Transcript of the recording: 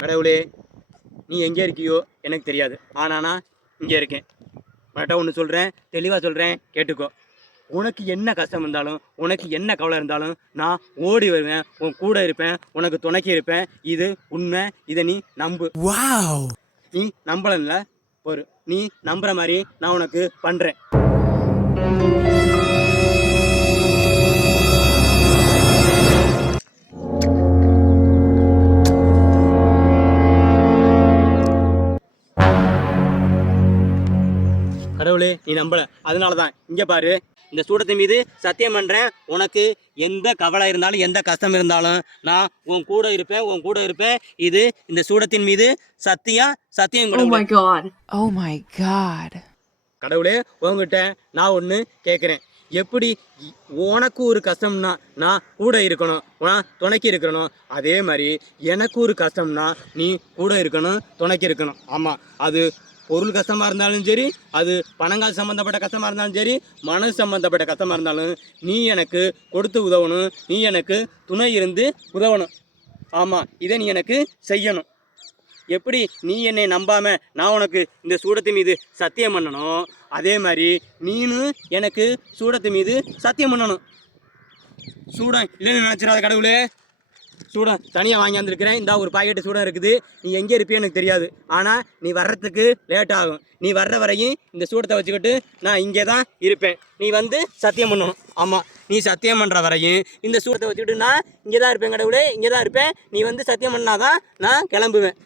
கடவுளே, நீ எங்கே இருக்கியோ எனக்கு தெரியாது, ஆனால் நான் இங்கே இருக்கேன். உன்கிட்ட ஒன்று சொல்கிறேன், தெளிவாக சொல்கிறேன், கேட்டுக்கோ. உனக்கு என்ன கஷ்டம் இருந்தாலும், உனக்கு என்ன கவலை இருந்தாலும், நான் ஓடி வருவேன், உன் கூட இருப்பேன், உனக்கு துணைக்கி இருப்பேன். இது உண்மை, இதை நீ நம்பு. நீ நம்பலன்ல, ஒரு நீ நம்புற மாதிரி நான் உனக்கு பண்ணுறேன். கடவுளே, நீ நம்பல, அதனால தான் இங்கே பாரு, இந்த சூடத்தின் மீது சத்தியம் பண்ணுறேன். உனக்கு எந்த கவலை இருந்தாலும், எந்த கஷ்டம் இருந்தாலும், நான் உன் கூட இருப்பேன், உன் கூட இருப்பேன். இது இந்த சூடத்தின் மீது சத்தியம். Oh my god. கடவுளே, உங்ககிட்ட நான் ஒன்று கேட்குறேன். எப்படி உனக்கு ஒரு கஷ்டம்னா நான் கூட இருக்கணும், நான் துணைக்கி இருக்கணும். அதே மாதிரி எனக்கு ஒரு கஷ்டம்னா நீ கூட இருக்கணும், துணைக்கி இருக்கணும். ஆமாம், அது பொருள் கஷ்டமாக இருந்தாலும் சரி, அது பணங்கால் சம்மந்தப்பட்ட கஷ்டமாக இருந்தாலும் சரி, மனசு சம்மந்தப்பட்ட கஷ்டமாக இருந்தாலும் நீ எனக்கு கொடுத்து உதவணும், நீ எனக்கு துணை இருந்து உதவணும். ஆமாம், இதை நீ எனக்கு செய்யணும். எப்படி நீ என்னை நம்பாமல் நான் உனக்கு இந்த சூடத்து மீது சத்தியம் பண்ணணும், அதே மாதிரி நீனும் எனக்கு சூடத்து மீது சத்தியம் பண்ணணும். சூடம் இல்லைன்னு நினச்சிடாத கடவுளே. சூடம் தனியாக வாங்கி வந்திருக்கிறேன். இந்த ஒரு பாக்கெட்டு சூடம் இருக்குது. நீ எங்கே இருப்பியோ எனக்கு தெரியாது, ஆனால் நீ வர்றதுக்கு லேட் ஆகும். நீ வர்ற வரையும் இந்த சூடத்தை வச்சுக்கிட்டு நான் இங்கே தான் இருப்பேன். நீ வந்து சத்தியம் பண்ணணும். ஆமாம், நீ சத்தியம் பண்ணுற வரையும் இந்த சூடத்தை வச்சுக்கிட்டு நான் இங்கே தான் இருப்பேன் கடவுளே, இங்கே தான் இருப்பேன். நீ வந்து சத்தியம் பண்ணாதான் நான் கிளம்புவேன்.